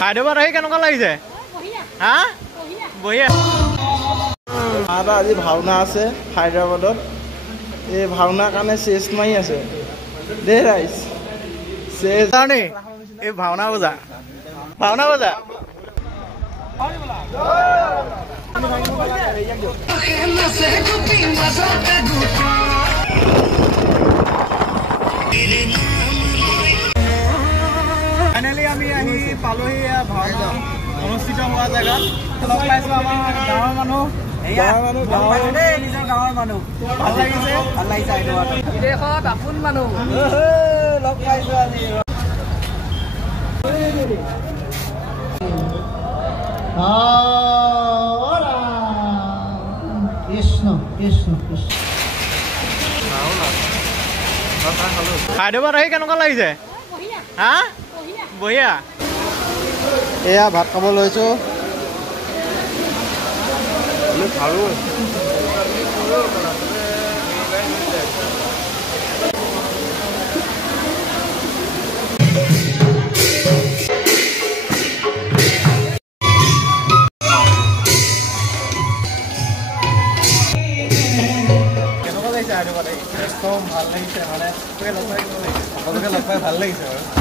হায়দৰাবাদ আহি কেনেকুৱা লাগিছে হা বঢ়িয়া আজি ভাওনা আছে হায়দৰাবাদত এই ভাওনাৰ কাৰণে চেচ মাৰি আছে দে ৰাইজ চেচ এই ভাওনা বজা ফাইনেলি আমি আহি পালোহি ভাওনা অনুষ্ঠিত হোৱা জেগাত লগ পাইছো আমাৰ গাঁৱৰ মানুহ নিজৰ গাঁৱৰ মানুহ ভাল লাগিছে বিদেশত আপোন মানুহ লগ পাইছো আজি হায়দৰাবাদ আহি কেনেকুৱা লাগিছে হা বঢ়িয়া এয়া ভাত খাব লৈছো একদম ভাল লাগিছে মানে লগ পাই ভাল লাগিছে